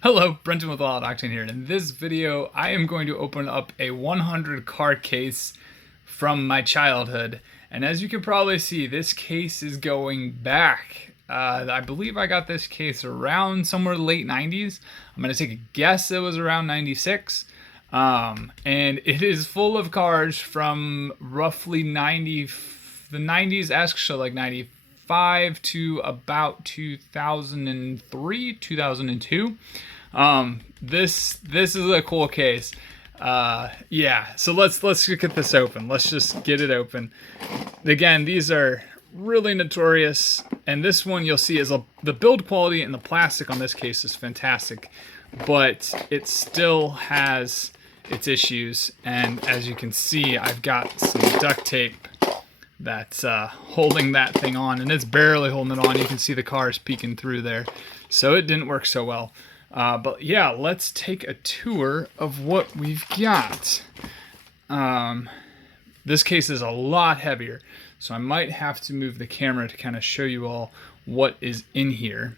Hello, Brenton with Wild Octane here, and in this video I am going to open up a 100 car case from my childhood. And as you can probably see, this case is going back. I believe I got this case around somewhere late 90s. I'm going to take a guess it was around 96. And it is full of cars from roughly the 90s, actually like 95 to about 2003, 2002. This is a cool case. Yeah, so let's get this open. Let's just get it open. Again, these are really notorious, and this one you'll see is the build quality and the plastic on this case is fantastic, but it still has its issues. And as you can see, I've got some duct tape that's holding that thing on, and it's barely holding it on. You can see the cars peeking through there, so it didn't work so well. But yeah, let's take a tour of what we've got. This case is a lot heavier, so I might have to move the camera to kind of show you all what is in here.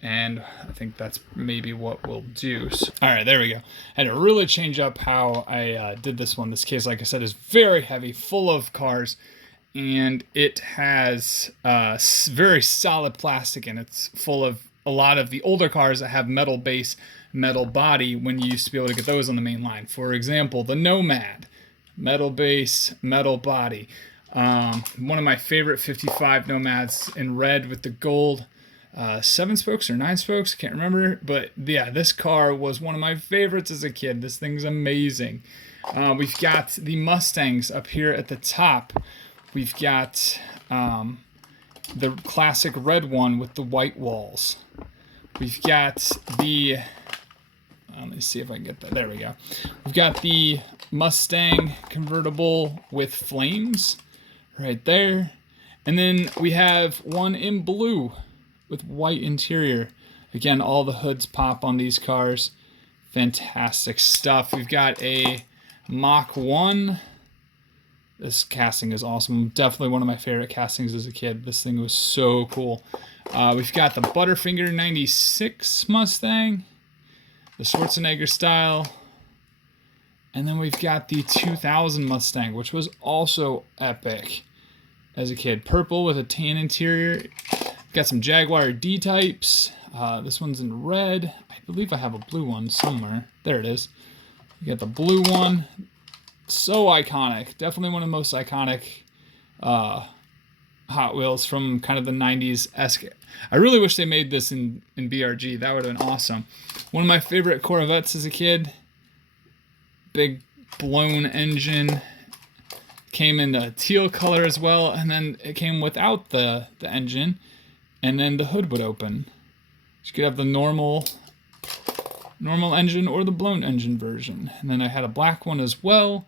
And I think that's maybe what we'll do. So, all right, there we go. I had to really change up how I did this one. This case, like I said, is very heavy, full of cars, and it has very solid plastic, and it's full of a lot of the older cars that have metal base, metal body when you used to be able to get those on the main line. For example, the Nomad, metal base, metal body. One of my favorite 55 Nomads in red with the gold 7 spokes or 9 spokes, can't remember. But yeah, this car was one of my favorites as a kid. This thing's amazing. We've got the Mustangs up here at the top. We've got the classic red one with the white walls. We've got the, let me see if I can get that. There we go. We've got the Mustang Convertible with flames right there. And then we have one in blue with white interior. Again, all the hoods pop on these cars. Fantastic stuff. We've got a Mach 1. This casting is awesome. Definitely one of my favorite castings as a kid. This thing was so cool. We've got the Butterfinger 96 Mustang, the Schwarzenegger style. And then we've got the 2000 Mustang, which was also epic as a kid. Purple with a tan interior. Got some Jaguar D-types. This one's in red. I believe I have a blue one somewhere. There it is. You got the blue one. So iconic. Definitely one of the most iconic Hot Wheels from kind of the 90s-esque. I really wish they made this in BRG. That would have been awesome. One of my favorite Corvettes as a kid. Big blown engine. Came in the teal color as well, and then it came without the engine, and then the hood would open. You could have the normal engine or the blown engine version. And then I had a black one as well.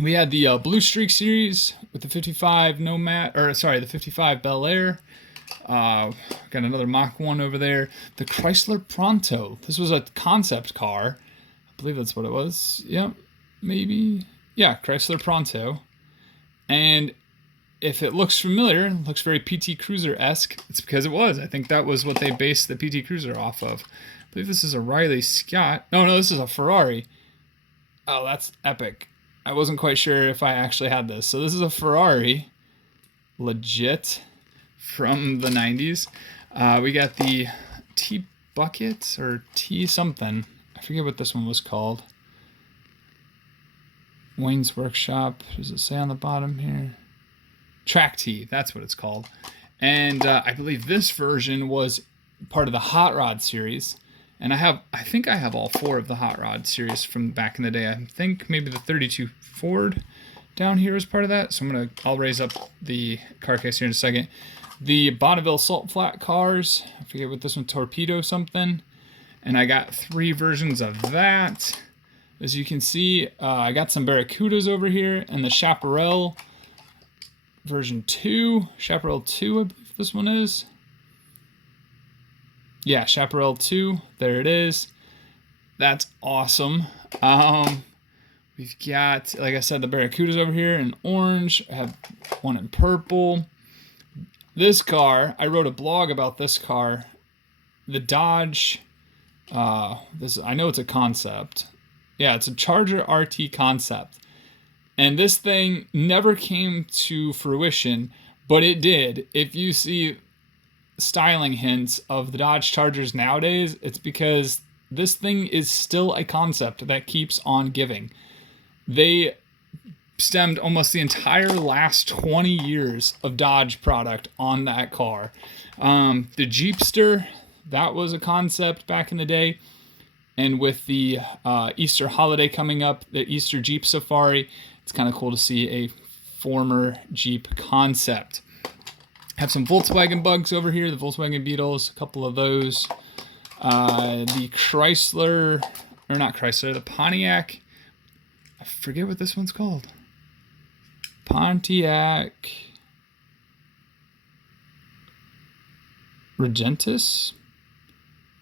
We had the Blue Streak series with the 55 Nomad, or sorry, the 55 Bel Air. Got another Mach 1 over there. The Chrysler Pronto. This was a concept car. I believe that's what it was. Yep, maybe. Yeah, Chrysler Pronto. And if it looks familiar, it looks very PT Cruiser-esque, it's because it was. I think that was what they based the PT Cruiser off of. I believe this is a Riley Scott. No, this is a Ferrari. Oh, that's epic. I wasn't quite sure if I actually had this. So this is a Ferrari, legit, from the 90s. We got the T-Bucket or T-something. I forget what this one was called. Wayne's Workshop. Does it say on the bottom here? Track T, that's what it's called. And I believe this version was part of the Hot Rod series. And I think I have all 4 of the Hot Rod series from back in the day. I think maybe the 32 Ford down here is part of that. So I'll raise up the car case here in a second. The Bonneville Salt Flat cars. I forget what this one, Torpedo something. And I got 3 versions of that. As you can see, I got some Barracudas over here, and the Chaparral version 2. Chaparral 2, I believe this one is. Yeah, Chaparral 2. There it is. That's awesome. We've got, like I said, the Barracudas over here in orange. I have one in purple. this car, I wrote a blog about this car. The Dodge, I know it's a concept. Yeah, it's a Charger RT concept. And this thing never came to fruition, but it did. If you see styling hints of the Dodge Chargers nowadays, it's because this thing is still a concept that keeps on giving. They stemmed almost the entire last 20 years of Dodge product on that car. The Jeepster, that was a concept back in the day. And with the Easter holiday coming up, the Easter Jeep Safari, it's kind of cool to see a former Jeep concept. Have some Volkswagen bugs over here, the Volkswagen Beetles, a couple of those. The Chrysler, or not Chrysler, the Pontiac, I forget what this one's called. Pontiac Regentus?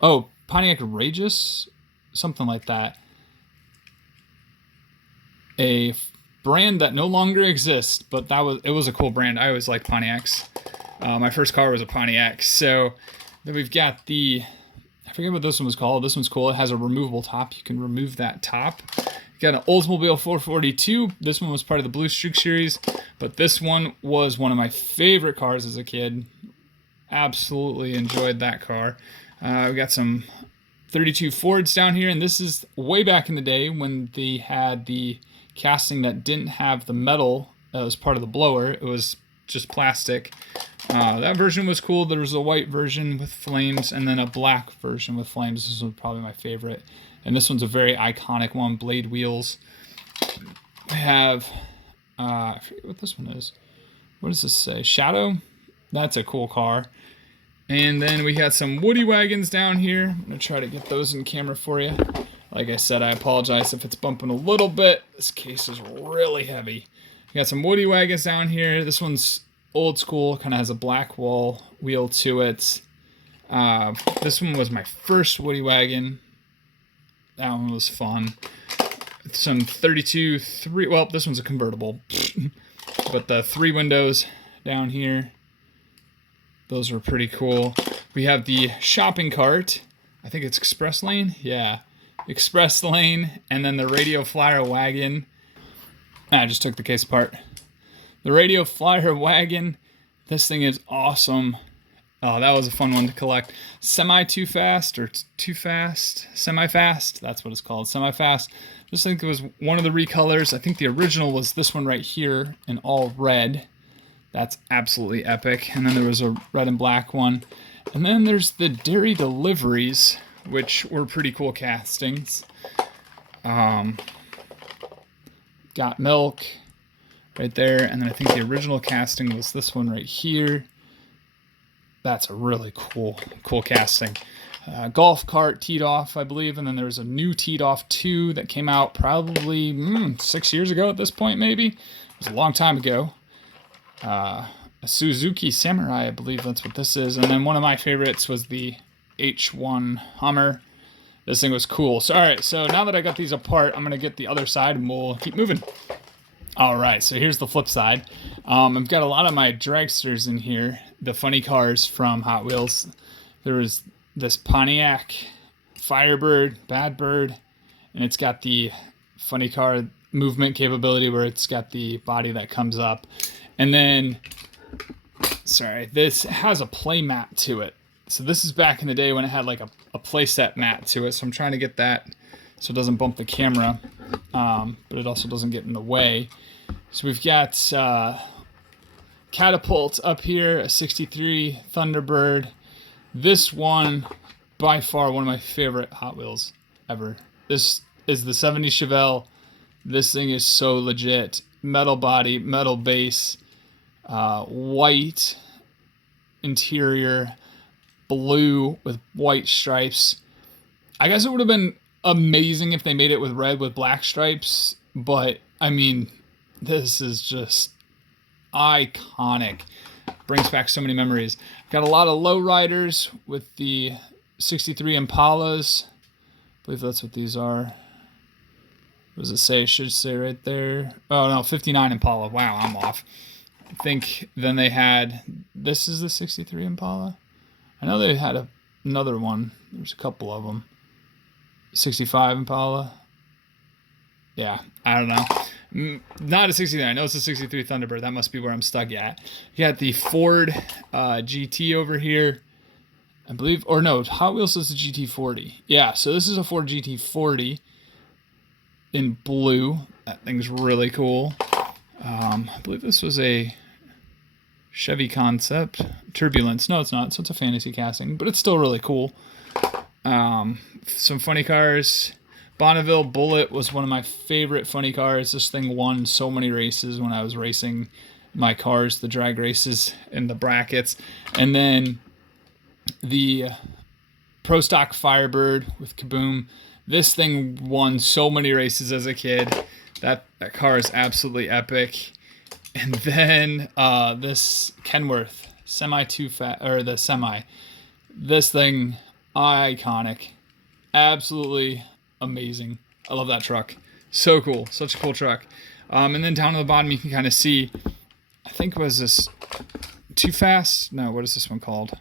Oh, Pontiac Regentus? Something like that. A brand that no longer exists, but it was a cool brand. I always liked Pontiacs. My first car was a Pontiac. So then we've got I forget what this one was called. This one's cool. It has a removable top. You can remove that top. Got an Oldsmobile 442. This one was part of the Blue Streak series, but this one was one of my favorite cars as a kid. Absolutely enjoyed that car. We got some 32 Fords down here, and this is way back in the day when they had the casting that didn't have the metal as part of the blower. It was just plastic. That version was cool. There was a white version with flames and then a black version with flames. This was probably my favorite. And this one's a very iconic one, blade wheels. I have, I forget what this one is. What does this say? Shadow? That's a cool car. And then we got some Woody Wagons down here. I'm going to try to get those in camera for you. Like I said, I apologize if it's bumping a little bit. This case is really heavy. We got some Woody Wagons down here. This one's old school, kind of has a black wheel to it. This one was my first Woody Wagon. That one was fun. Some 32, well, this one's a convertible. But the 3 windows down here, those were pretty cool. We have the shopping cart. I think it's Express Lane. Yeah, Express Lane. And then the Radio Flyer Wagon. I just took the case apart. The Radio Flyer Wagon. This thing is awesome. Oh, that was a fun one to collect. Semi-Too Fast, or Too Fast? Semi-Fast, that's what it's called, Semi-Fast. This thing was one of the recolors. I think the original was this one right here in all red. That's absolutely epic. And then there was a red and black one. And then there's the Dairy Deliveries, which were pretty cool castings. Got Milk right there. And then I think the original casting was this one right here. That's a really cool casting. Golf cart teed off, I believe, and then there was a new teed off 2 that came out probably 6 years ago at this point, maybe. It was a long time ago. A Suzuki Samurai, I believe that's what this is. And then one of my favorites was the H1 Hummer. This thing was cool. So, all right, so now that I got these apart, I'm going to get the other side and we'll keep moving. All right, so here's the flip side. I've got a lot of my dragsters in here, the funny cars from Hot Wheels. There was this Pontiac Firebird, Bad Bird, and it's got the funny car movement capability where it's got the body that comes up. And then, sorry, this has a play mat to it. So this is back in the day when it had like a playset mat to it. So I'm trying to get that so it doesn't bump the camera, but it also doesn't get in the way. So we've got Catapult up here, a 63 Thunderbird. This one, by far, one of my favorite Hot Wheels ever. This is the 70 Chevelle. This thing is so legit. Metal body, metal base, white interior, blue with white stripes. I guess it would have been amazing if they made it with red with black stripes, but I mean, this is just iconic. Brings back so many memories. Got a lot of lowriders with the 63 Impalas. I believe that's what these are. What does it say? It should say right there. Oh no, 59 Impala. Wow, I'm off. I think then they had, this is the 63 Impala. I know they had another one. There's a couple of them. 65 Impala. Yeah, I don't know. Not a 63. I know it's a 63 Thunderbird. That must be where I'm stuck at. You got the Ford GT over here. I believe, or no, Hot Wheels is the GT40. Yeah, so this is a Ford GT40 in blue. That thing's really cool. I believe this was a Chevy concept. Turbulence. No, it's not. So it's a fantasy casting, but it's still really cool. Some funny cars. Bonneville Bullet was one of my favorite funny cars. This thing won so many races when I was racing my cars, the drag races in the brackets. And then the Pro Stock Firebird with Kaboom. This thing won so many races as a kid. That car is absolutely epic. And then this Kenworth the semi. This thing, iconic. Absolutely amazing. I love that truck. So cool. Such a cool truck. And then down to the bottom you can kind of see, I think, was this Too Fast? No, what is this one called?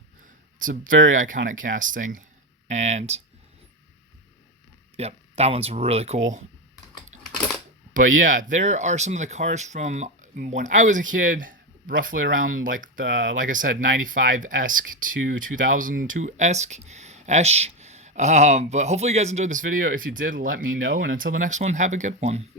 It's a very iconic casting. And yep, that one's really cool. But yeah, there are some of the cars from when I was a kid, roughly around like I said, 95-esque to 2002-esque-ish. But hopefully you guys enjoyed this video. If you did, let me know. And until the next one, have a good one.